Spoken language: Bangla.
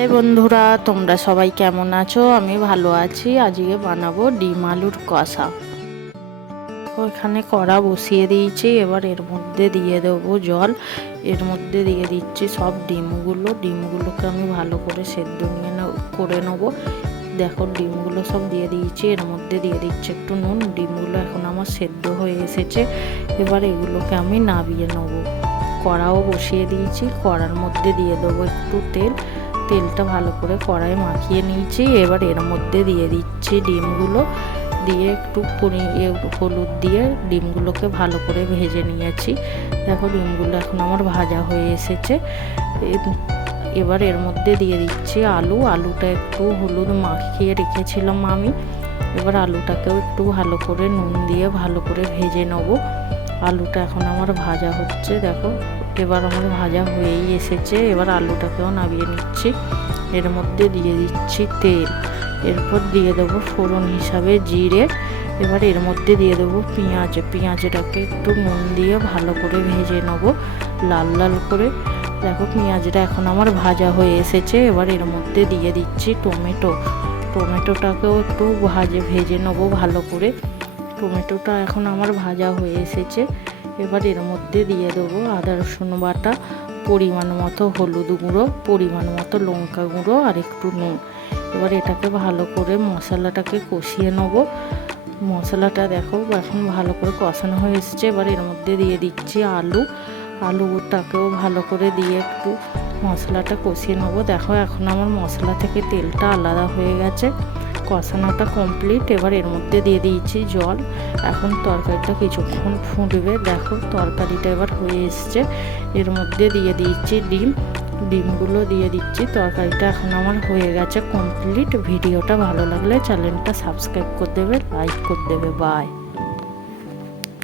এই বন্ধুরা, তোমরা সবাই কেমন আছো? আমি ভালো আছি। আজকে বানাবো ডিম আলুর কষা। ওইখানে কড়া বসিয়ে দিয়েছি। এবার এর মধ্যে দিয়ে দেবো জল। এর মধ্যে দিয়ে দিচ্ছি সব ডিমগুলোকে আমি ভালো করে সেদ্ধ করে নেবো। দেখো, ডিমগুলো সব দিয়ে দিয়েছি। এর মধ্যে দিয়ে দিচ্ছি একটু নুন। ডিমগুলো এখন আমার সেদ্ধ হয়ে এসেছে। এবার এগুলোকে আমি নামিয়ে নেবো। কড়াও বসিয়ে দিয়েছি। কড়ার মধ্যে দিয়ে দেবো একটু তেলটা ভালো করে কড়াই মাখিয়ে নিয়েছি। এবার এর মধ্যে দিয়ে দিচ্ছি ডিমগুলো, দিয়ে একটু হলুদ দিয়ে ডিমগুলোকে ভালো করে ভেজে নিয়েছি। দেখো, ডিমগুলো এখন আমার ভাজা হয়ে এসেছে। এবার এর মধ্যে দিয়ে দিচ্ছি আলুটা একটু হলুদ মাখিয়ে রেখেছিলাম আমি। এবার আলুটাকেও একটু ভালো করে নুন দিয়ে ভালো করে ভেজে নেবো। আলুটা এখন আমার ভাজা হচ্ছে। দেখো, এবার আমার ভাজা হয়েই এসেছে। এবার আলুটাকেও নামিয়ে নিচ্ছি। এর মধ্যে দিয়ে দিচ্ছি তেল। এরপর দিয়ে দেবো ফোড়ন হিসাবে জিরে। এবার এর মধ্যে দিয়ে দেবো পেঁয়াজটাকে একটু নুন দিয়ে ভালো করে ভেজে নেবো, লাল লাল করে। দেখো, পেঁয়াজটা এখন আমার ভাজা হয়ে এসেছে। এবার এর মধ্যে দিয়ে দিচ্ছি টমেটোটাকেও একটু ভেজে নেবো ভালো করে। টমেটোটা এখন আমার ভাজা হয়ে এসেছে। এবার এর মধ্যে দিয়ে দেবো আদা রসুন বাটা, পরিমাণ মতো হলুদ গুঁড়ো, পরিমাণ মতো লঙ্কা গুঁড়ো আর একটু নুন। এবার এটাকে ভালো করে মশলাটাকে কষিয়ে নেবো। মশলাটা দেখো এখন ভালো করে কষানো হয়ে এসেছে। এবার এর মধ্যে দিয়ে দিচ্ছি আলুটাকেও ভালো করে দিয়ে একটু মশলাটা কষিয়ে নেবো। দেখো, এখন আমার মশলা থেকে তেলটা আলাদা হয়ে গেছে। কষানোটা কমপ্লিট। এবার এর মধ্যে দিয়ে দিয়েছি জল। এখন তরকারিটা কিছুক্ষণ ফুটবে। দেখো, তরকারিটা এবার হয়ে এসছে। এর মধ্যে দিয়ে দিয়েছি ডিমগুলো দিয়ে দিচ্ছি। তরকারিটা এখন আমার হয়ে গেছে কমপ্লিট। ভিডিওটা ভালো লাগলে চ্যানেলটা সাবস্ক্রাইব করে দেবে, লাইক করে দেবে। বাই।